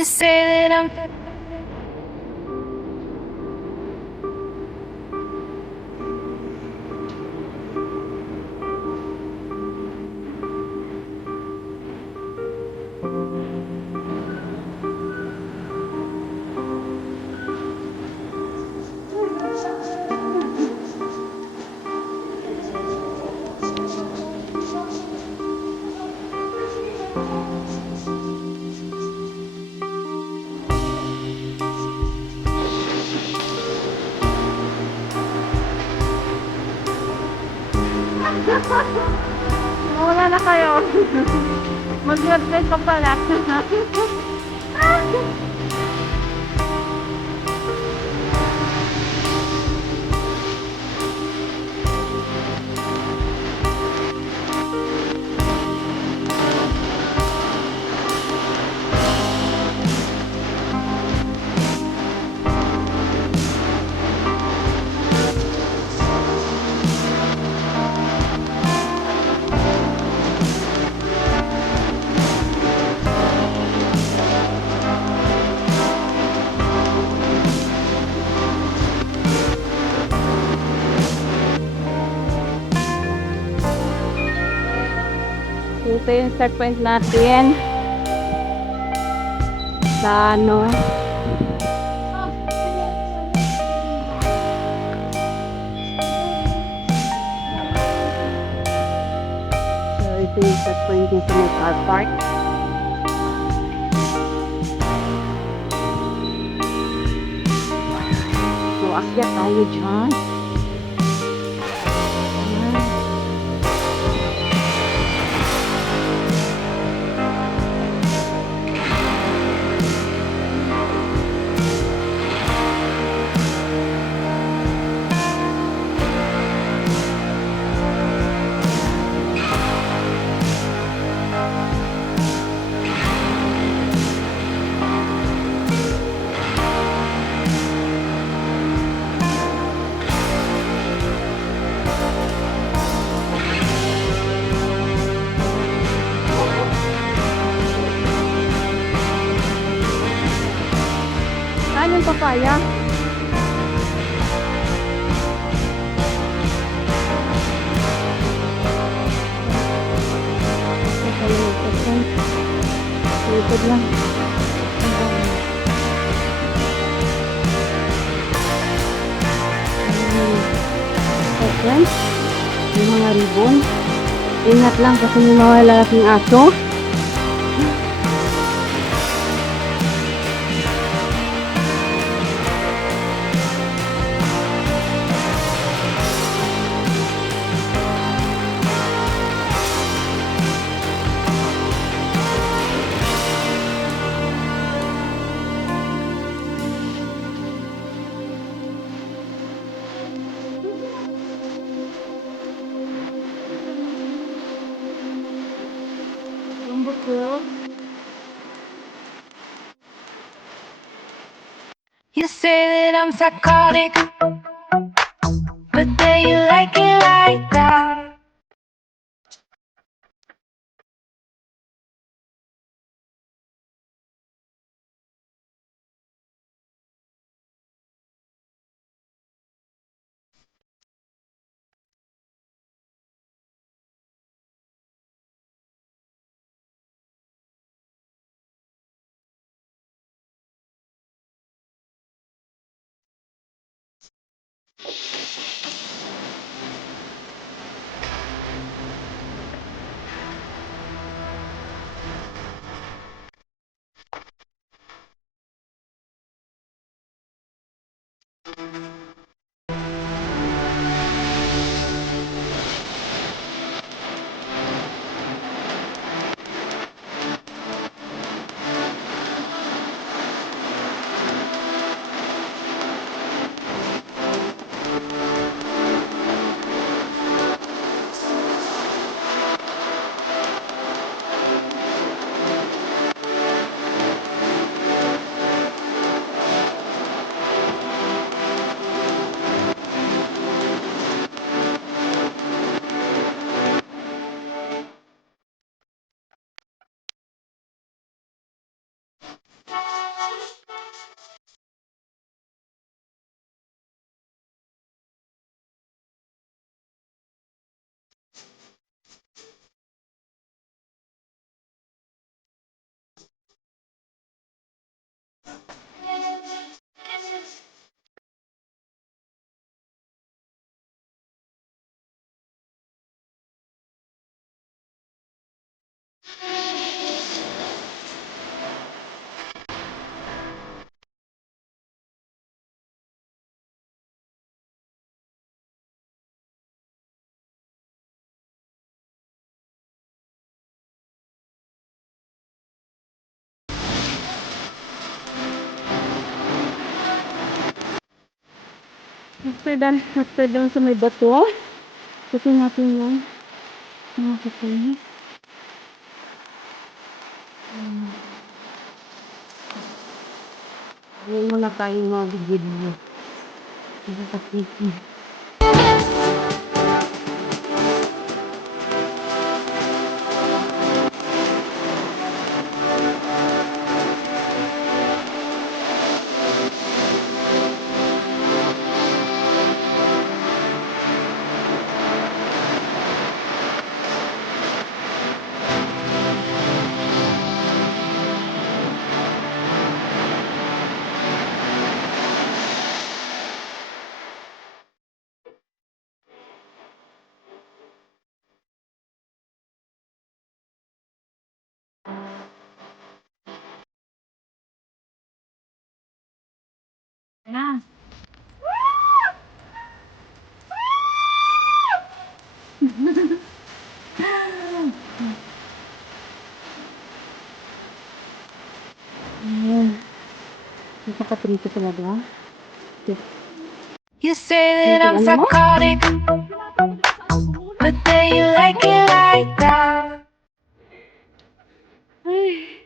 You say that I'm Mawala na kayo. Mag-graduate pa pala. Ito yung start point natin sa ano. So ito yung start point niya sa may car park. So akyat tayo dyan. Saan yung papaya? Lipad lang. Friends, yung mga ribbon. Ingat lang kasi may mga lalaking aso. You say that I'm psychotic, but then you like it like that. After doon sa may bato, kasi natin yan. Mga kapatid. Ngayon muna tayong mag-video. Nakakasisi. Na. Ayan. Nakaprito talaga. You say that I'm Ano mo? psychotic, but then you like it like that. Ay.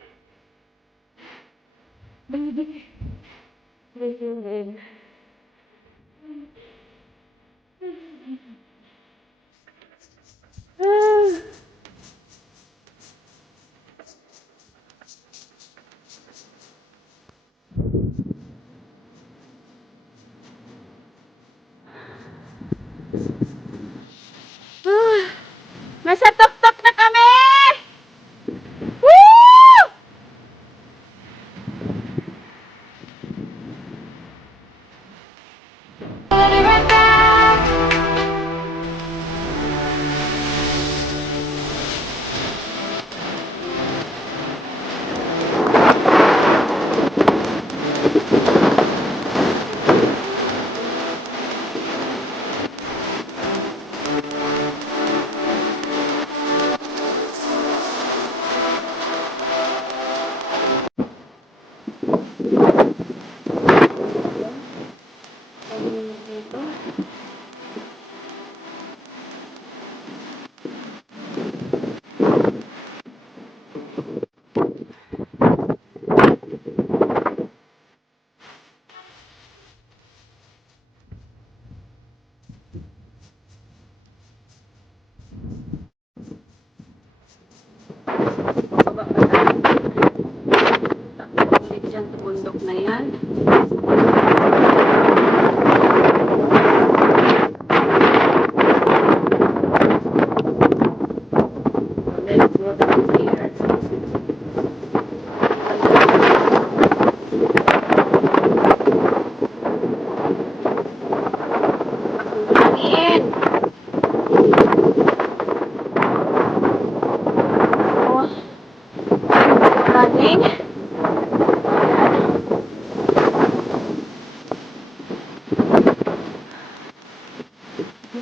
Nasa tuktok na kami! Woo! I'll be right back. Ulit dyan sa bundok na yan. Let's go down here. Ayan. Oh, running.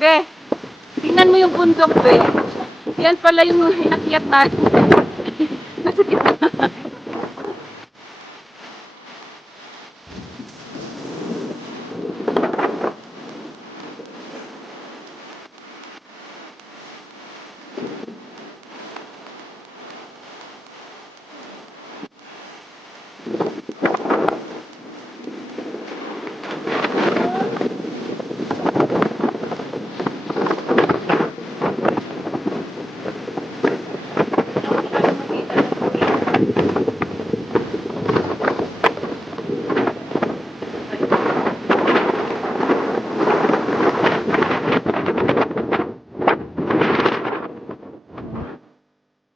Be, tingnan mo yung bundok, be. Yan pala yung inakyat natin. Nasa gitna.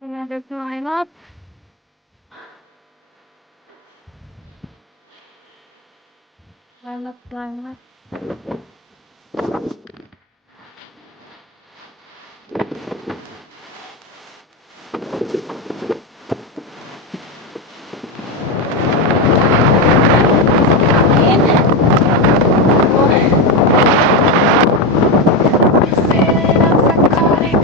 Another climb up. Climb up, climb up. You say that I'm psychotic,